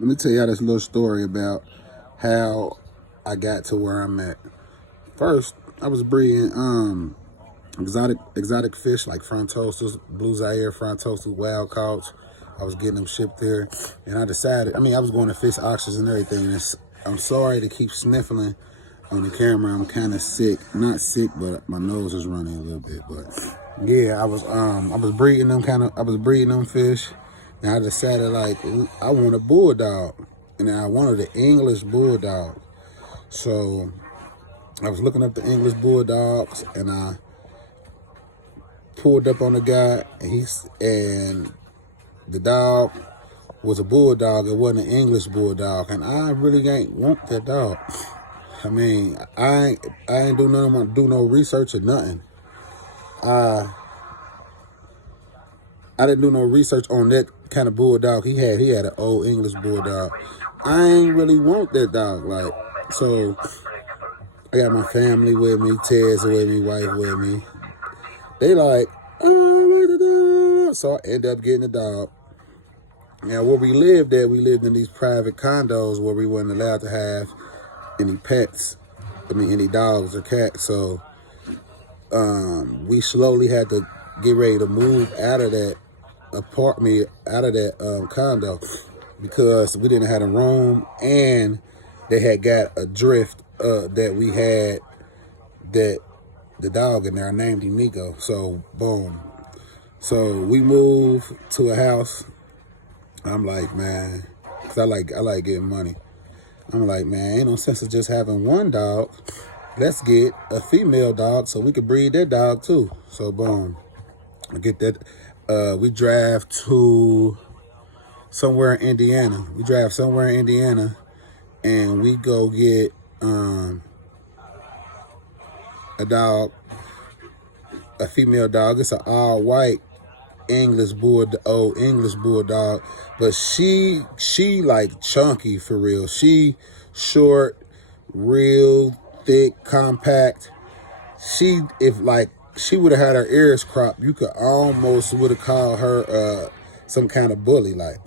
Let me tell y'all this little story about how I got to where I'm at. First, I was breeding exotic fish like frontosas, blue Zaire frontosas, wild caught. I was getting them shipped there, and I decided. I mean, I was going to fish auctions and everything. And I'm sorry to keep sniffling on the camera. I'm kind of sick, not sick, but my nose is running a little bit. But yeah, I was breeding them fish, and I decided like I want a bulldog, and I wanted an English bulldog. So I was looking up the English bulldogs, and I pulled up on the guy, and the dog was a bulldog. It wasn't an English bulldog, and I really ain't want that dog. I mean, I ain't do no research or nothing. I didn't do no research on that kind of bulldog he had. He had an old English bulldog. I ain't really want that dog. Like, so I got my family with me, Ted's with me, wife with me. They like, oh, I like the dog. So I end up getting the dog. Now, where we lived in these private condos where we weren't allowed to have any pets. I mean, any dogs or cats. So we slowly had to get ready to move out of that apartment, out of that condo, because we didn't have a room, and they had got a drift that we had that the dog in there. I named him Nico. So boom. So we moved to a house. I'm like, man, cause I like getting money. I'm like, man, ain't no sense of just having one dog. Let's get a female dog so we could breed that dog too. So boom, I get that. We drive to somewhere in Indiana. And we go get a dog, a female dog. It's an all white old English bulldog, but she like chunky for real. She short, real thick, compact. She would have had her ears cropped, you could almost would have called her some kind of bully, like.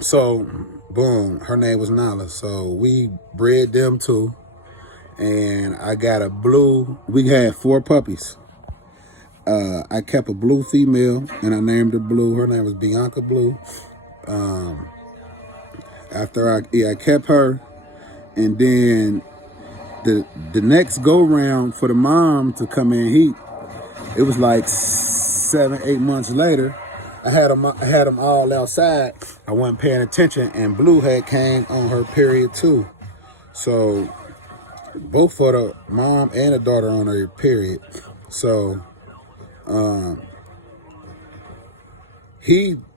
So boom, her name was Nala. So we bred them too, and I got a blue. We had 4 puppies. I kept a blue female, and I named her Blue. Her name was Bianca Blue. After I kept her, and then the next go round for the mom to come in heat, it was like 7-8 months later. I had them all outside. I wasn't paying attention, and Blue had came on her period too. So both for the mom and the daughter on her period. So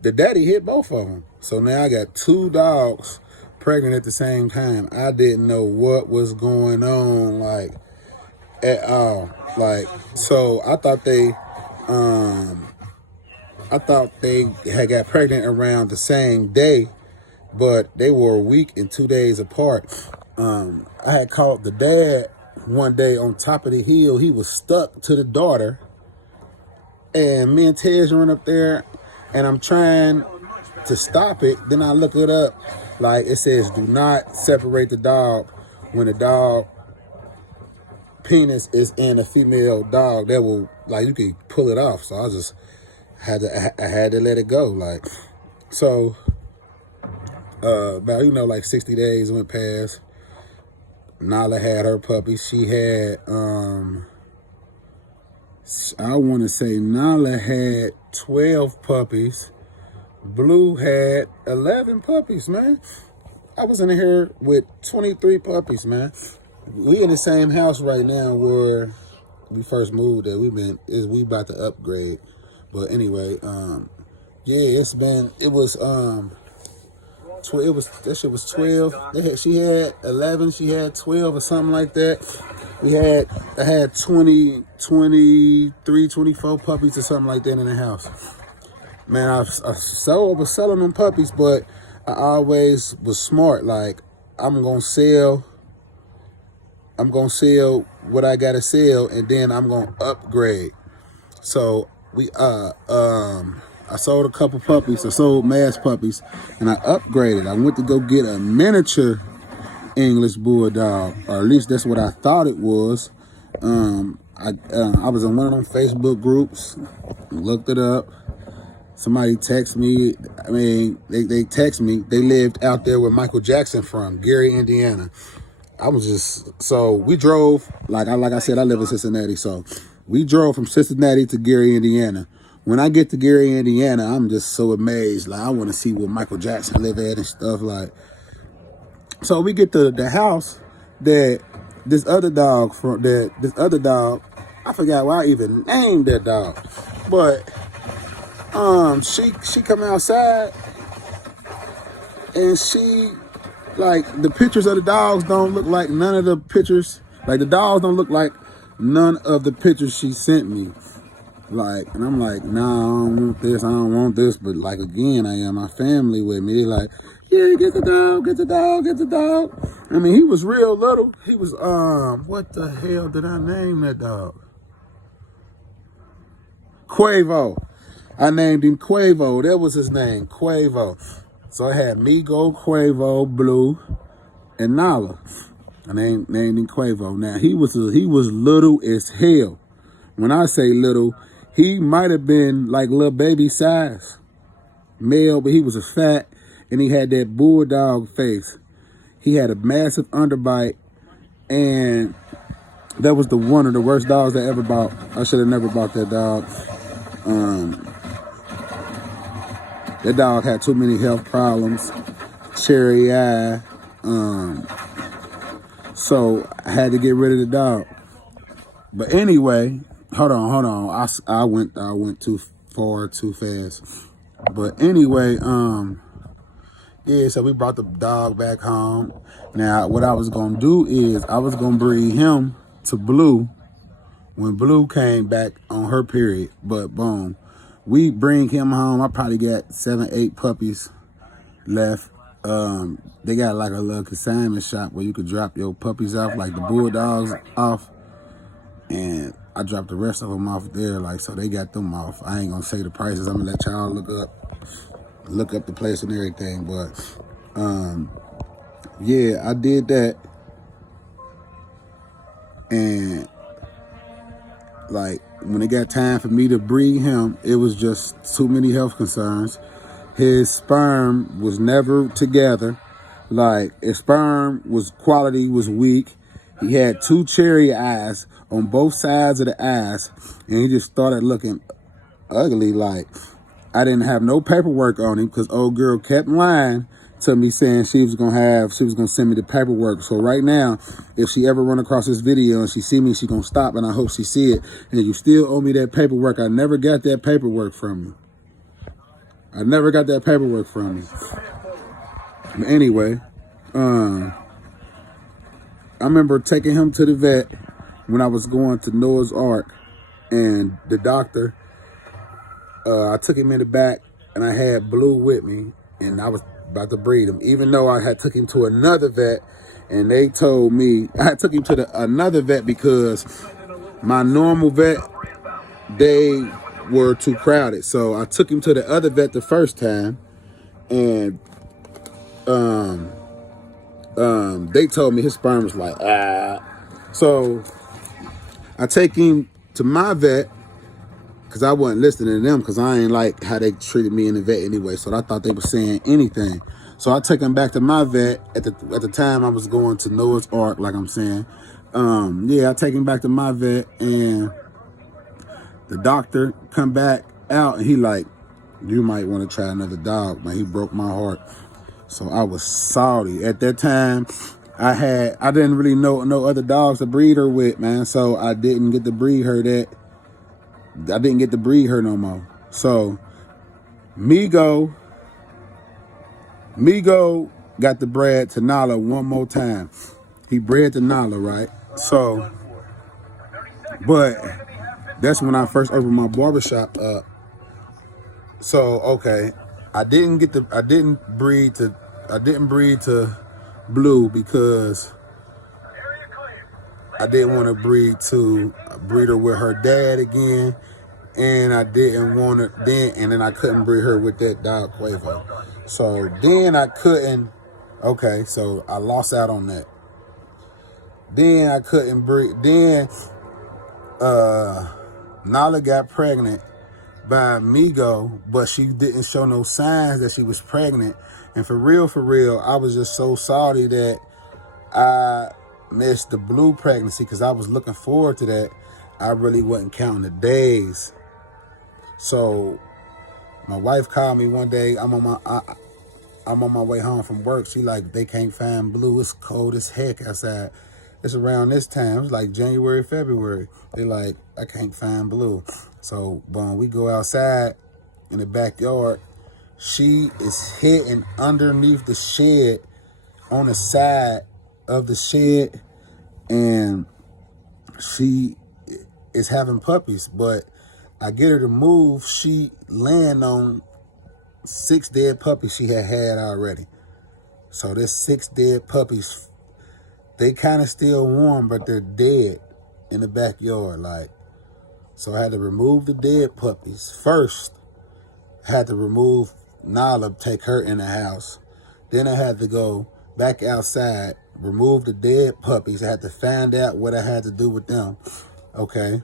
the daddy hit both of them. So now I got 2 dogs pregnant at the same time. I didn't know what was going on, like, at all. Like, so I thought they had got pregnant around the same day, but they were a week and 2 days apart. I had caught the dad one day on top of the hill. He was stuck to the daughter, and me and Tej run up there, and I'm trying to stop it. Then I look it up, like it says, do not separate the dog when the dog penis is in a female dog. That will, like, you can pull it off. So I just had to let it go. Like, so about like 60 days went past. Nala had her puppy. She had I want to say Nala had 12 puppies. Blue had 11 puppies, man. I was in here with 23 puppies, man. We in the same house right now where we first moved at. We about to upgrade. But anyway, yeah, that shit was 12. She had 11, she had 12 or something like that. I had 20, 23, 24 puppies or something like that in the house. Man, I was selling them puppies, but I always was smart. Like, I'm gonna sell what I gotta sell, and then I'm gonna upgrade. So I I sold a couple puppies. I sold mass puppies, and I upgraded. I went to go get a miniature English bulldog, or at least that's what I thought it was. I was in one of them Facebook groups, looked it up. Somebody text me. I mean, they text me. They lived out there where Michael Jackson from, Gary, Indiana. I was just, so we drove, like I said, I live in Cincinnati, so we drove from Cincinnati to Gary, Indiana. When I get to Gary, Indiana, I'm just so amazed. Like, I want to see where Michael Jackson live at and stuff. Like, so we get to the house that this other dog, I forgot why I even named that dog, but she come outside and she, like, the pictures of the dogs don't look like none of the pictures. Like, the dogs don't look like none of the pictures she sent me. Like, and I'm like, nah, I don't want this, I don't want this. But, like, again, I got my family with me. They're like, yeah, get the dog, get the dog, get the dog. I mean, he was real little. He was, what the hell did I name that dog? Quavo. I named him Quavo. That was his name, Quavo. So I had Migo, Quavo, Blue, and Nala. I named him Quavo. Now, he was little as hell. When I say little, he might have been like little baby size, male, but he was a fat, and he had that bulldog face. He had a massive underbite, and that was one of the worst dogs I ever bought. I should have never bought that dog. That dog had too many health problems, cherry eye, so I had to get rid of the dog. But anyway, hold on. I went too far, too fast. But anyway, yeah, so we brought the dog back home. Now, what I was gonna do is I was gonna breed him to Blue when Blue came back on her period. But boom, we bring him home. I probably got 7, 8 puppies left. They got like a little consignment shop where you could drop your puppies off, like the bulldogs off. And I dropped the rest of them off there, like, so they got them off. I ain't gonna say the prices. I'm gonna let y'all look up the place and everything. But yeah, I did that. And like, when it got time for me to breed him, it was just too many health concerns. His sperm was never together. Like, his sperm quality was weak. He had 2 cherry eyes on both sides of the eyes, and he just started looking ugly. Like, I didn't have no paperwork on him because old girl kept lying to me, saying she was gonna send me the paperwork. So right now, if she ever run across this video and she see me, she gonna stop, and I hope she see it. And you still owe me that paperwork. I never got that paperwork from you. I never got that paperwork from you. But anyway, I remember taking him to the vet when I was going to Noah's Ark, and the doctor, I took him in the back, and I had Blue with me, and I was about to breed him, even though I had took him to another vet, and they told me, I took him to another vet because my normal vet, they were too crowded. So I took him to the other vet the first time, and they told me his sperm was like, ah. So I take him to my vet because I wasn't listening to them, because I ain't like how they treated me in the vet anyway. So I thought they were saying anything. So I take him back to my vet. At the time I was going to Noah's Ark, like I'm saying. Yeah, I take him back to my vet, and the doctor come back out, and he like, you might want to try another dog, man. He broke my heart. So I was salty. At that time, I didn't really know no other dogs to breed her with, man. So I didn't get to breed her no more. So Migo got the bred to Nala one more time. He bred to Nala, right? So, but that's when I first opened my barbershop up. So, okay, I didn't breed to Blue because I didn't want to breed her with her dad again. and I didn't want to then, and then I couldn't breed her with that dog Quavo. So then I couldn't. Okay, so I lost out on that. Then I couldn't breed. Then Nala got pregnant by Migo, but she didn't show no signs that she was pregnant. And for real, I was just so sorry that I missed the blue pregnancy because I was looking forward to that. I really wasn't counting the days. So my wife called me one day. I'm on my way home from work. She like, they can't find blue. It's cold as heck outside. It's around this time. It was like January, February. They like, I can't find blue. So when we go outside in the backyard, she is hidden underneath the shed on the side of the shed, and she is having puppies. But I get her to move. She land on 6 dead puppies she had already. So there's 6 dead puppies. They kind of still warm, but they're dead in the backyard. Like, so I had to remove the dead puppies first. I had to remove Nala, take her in the house. Then I had to go back outside, remove the dead puppies. I had to find out what I had to do with them. Okay.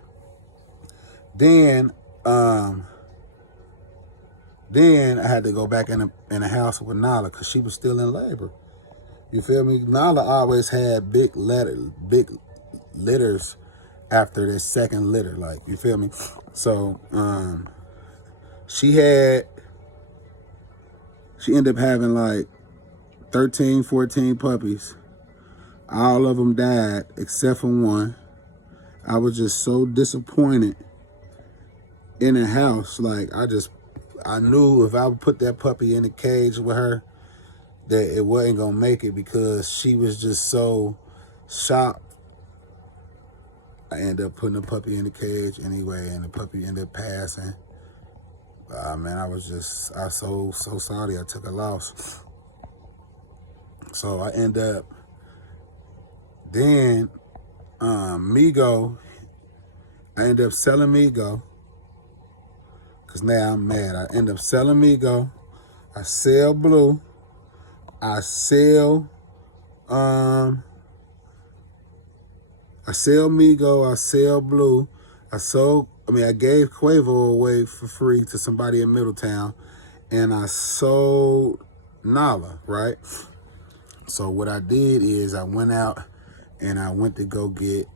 Then I had to go back in the house with Nala because she was still in labor. You feel me? Nala always had big litters after the second litter. Like, you feel me? So she ended up having like 13, 14 puppies. All of them died except for one. I was just so disappointed in the house. Like, I knew if I would put that puppy in the cage with her, that it wasn't gonna make it because she was just so shocked. I ended up putting the puppy in the cage anyway, and the puppy ended up passing. Man, I was so sorry. I took a loss. So I end up, then Migo, I end up selling Migo, because now I'm mad. I end up selling Migo. I sell Blue. I sell Migo. I sell Blue. I gave Quavo away for free to somebody in Middletown, and I sold Nala, right? So what I did is I went out and I went to go get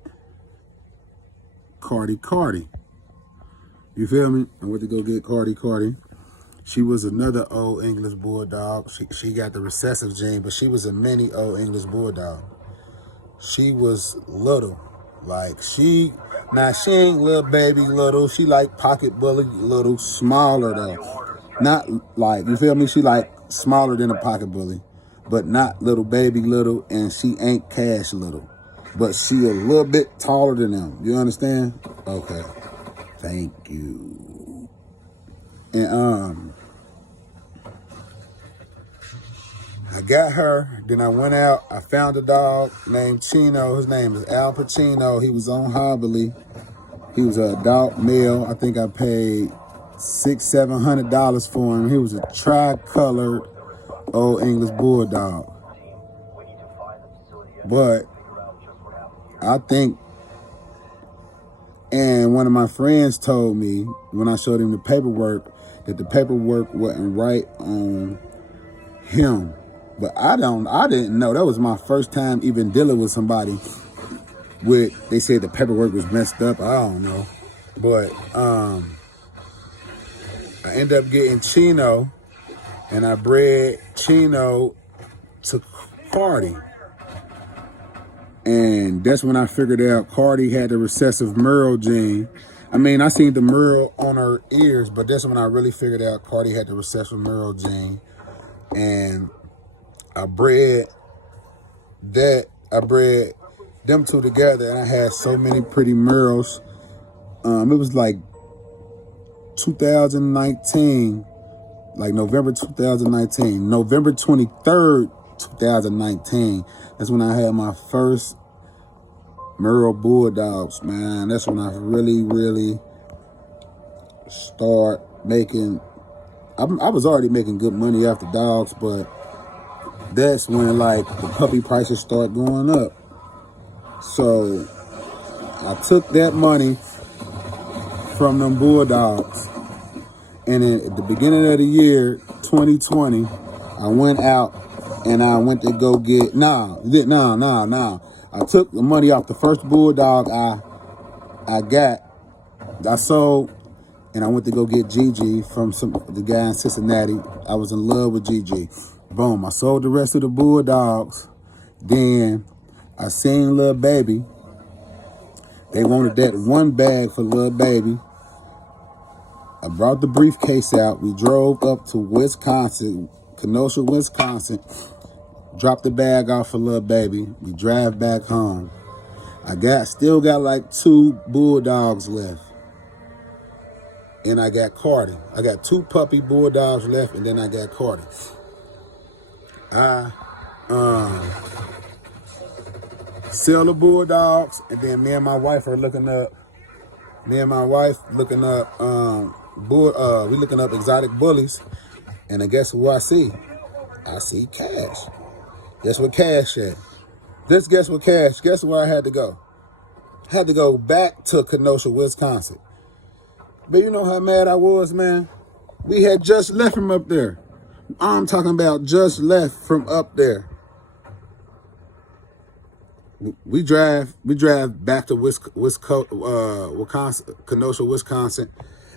Cardi. You feel me? I went to go get Cardi. She was another Old English Bulldog. She got the recessive gene, but she was a mini Old English Bulldog. She was little. Like, she ain't little baby little. She like pocket bully little, smaller though. Not like, you feel me? She like smaller than a pocket bully, but not little baby little, and she ain't cash little. But she a little bit taller than them. You understand? Okay. Thank you. And I got her, then I went out, I found a dog named Chino. His name is Al Pacino. He was on Hobbley. He was an adult male. I think I paid $600-700 for him. He was a tri-colored Old English Bulldog. But I think, and one of my friends told me when I showed him the paperwork that the paperwork wasn't right on him. But I didn't know. That was my first time even dealing with somebody they said the paperwork was messed up. I don't know. But I ended up getting Chino, and I bred Chino to Cardi. And that's when I figured out Cardi had the recessive Merle gene. I mean, I seen the Merle on her ears, but that's when I really figured out Cardi had the recessive Merle gene. And I bred them two together, and I had so many pretty Merles. It was like 2019, like November 2019, November 23rd, 2019. That's when I had my first Merle Bulldogs, man. That's when I really start making, I was already making good money after dogs, but that's when like the puppy prices start going up. So I took that money from them bulldogs, and then at the beginning of the year 2020, I went out and I went to go get I took the money off the first bulldog I sold, and I went to go get Gigi from the guy in Cincinnati. I was in love with Gigi. Boom, I sold the rest of the bulldogs. Then I seen Lil Baby. They wanted that one bag for Lil Baby. I brought the briefcase out. We drove up to Wisconsin, Kenosha, Wisconsin. Dropped the bag off for Lil Baby. We drive back home. I still got like 2 bulldogs left. And I got Cardi. I got 2 puppy bulldogs left, and then I got Cardi. I sell the bulldogs, and then me and my wife looking up we looking up exotic bullies, and I guess who I see? I see Cash. Guess what Cash at? Guess what Cash? Guess where I had to go? I had to go back to Kenosha, Wisconsin. But you know how mad I was, man? We had just left from up there. I'm talking about just left from up there. We drive back to Wisconsin, Kenosha, Wisconsin,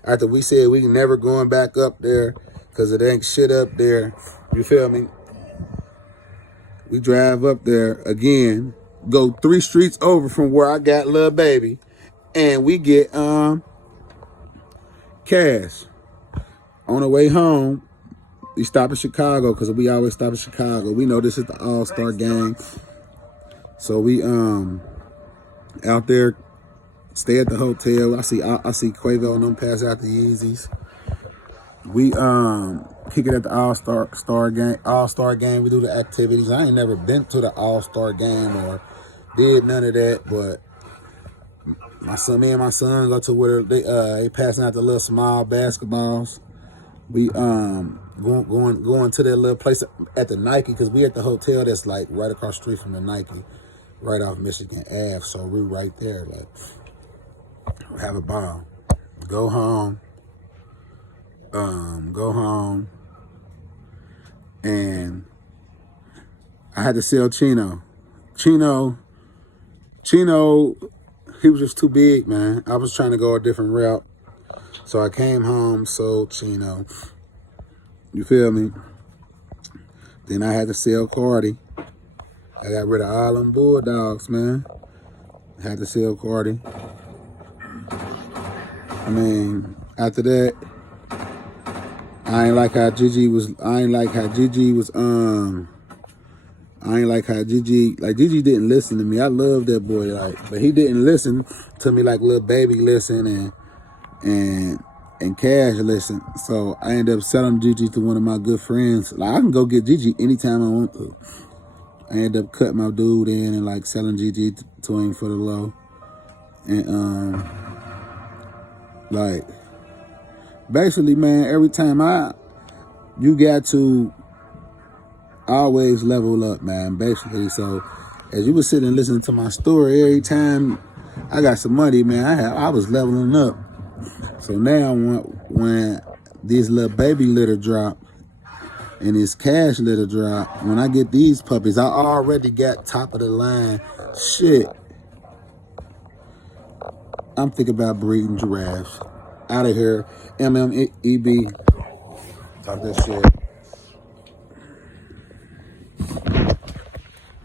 after we said we never going back up there because it ain't shit up there. You feel me? We drive up there again, go 3 streets over from where I got Lil Baby, and we get Cash. On the way home, we stop in Chicago because we always stop in Chicago. We know this is the All-Star game. So we out there, stay at the hotel. I see Quavo and them pass out the Yeezys. We kick it at the All-Star game. We do the activities. I ain't never been to the All-Star game or did none of that, but me and my son go to where they passing out the little small basketballs. We going to that little place at the Nike, because we at the hotel that's like right across the street from the Nike, right off Michigan Ave. So we right there, like, have a ball. Go home, and I had to sell Chino. He was just too big, man. I was trying to go a different route. So I came home, sold Chino. You feel me? Then I had to sell Cardi. I got rid of all them bulldogs, man. I had to sell Cardi. I mean, after that, I ain't like how Gigi didn't listen to me. I love that boy, like, but he didn't listen to me like Lil Baby listened and Cash listened. So I ended up selling Gigi to one of my good friends. Like, I can go get Gigi anytime I want to. I ended up cutting my dude in and like selling Gigi to him for the low. And like, basically, man, every time you got to always level up, man, basically. So as you were sitting and listening to my story, every time I got some money, man, I was leveling up. So now when this Lil Baby litter drop and this Cash litter drop, when I get these puppies, I already got top of the line shit. I'm thinking about breeding giraffes. Out of here. MMEB. Talk that shit.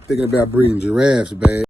Thinking about breeding giraffes, babe.